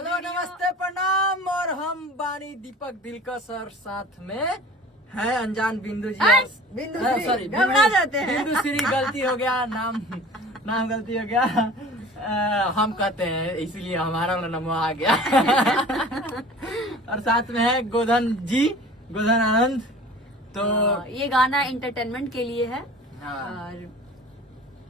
Hello नमस्ते प्रणाम। और हम बानी दीपक दिलकश और साथ में है अनजान बिंदु जी। सॉरी घबरा जाते हैं। बिंदु श्री, गलती हो गया, नाम गलती हो गया। हम कहते हैं इसीलिए हमारा नमो आ गया। और साथ में है गोधन जी, गोधन आनंद। तो ये गाना एंटरटेनमेंट के लिए है। हाँ,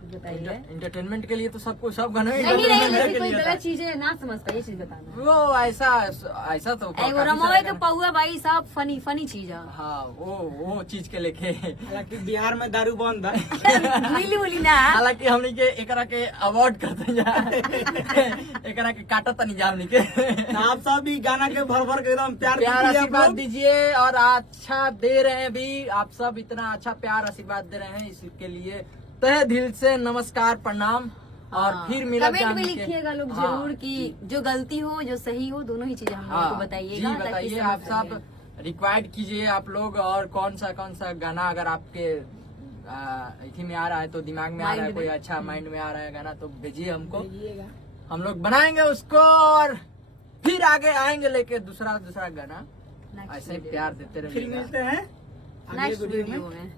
और बताइए। इंटरटेनमेंट के लिए तो सबको सब गाना नहीं entertainment जैसे के कोई लिए था। गलत चीज है ना समझता, ये चीज बताना। वो ऐसा तो एगो काफी रमोए सारा के गाना- पहुआ भाई साहब फनी चीज है। हाँ, वो चीज के लेके। हालांकि बिहार में दारू बंद है। मिली उली ना। हालांकि हमनी के एकरा के अवार्ड करते जा, एकरा के काटत नहीं जा हमनी के। आप सब भी गाना के भर भर के एकदम प्यार प्यार दीजिए आप आशीर्वाद लोग। दीजिए और अच्छा दे रहे हैं भी। आप सब इतना अच्छा प्यार आशीर्वाद दे रहे हैं, इसके लिए तहे दिल से नमस्कार प्रणाम। और फिर मिला कमेंट में लिखिएगा लोग हाँ, जरूर कि जो गलती हो जो सही हो दोनों ही चीजें हम लोगों को बताइएगा। जी ताकि बताइए, समझ आप सब सकें। रिक्वायर्ड कीजिए आप लोग। और कौन सा गाना अगर आपके इसी में आ रहा है, तो दिमाग में आ रहा है, माइंड कोई में। अच्छा माइंड में आ रहा है गाना, तो भेजिए हमको, भेजिएगा। हम लोग बनाएंगे उसको। और फिर आगे आएंगे लेके दूसरा गाना। Next ऐसे ही video। प्यार देते फिर रहिएगा। मिलते हैं अगले नेक्स्ट वीडियो में। वीडियो में।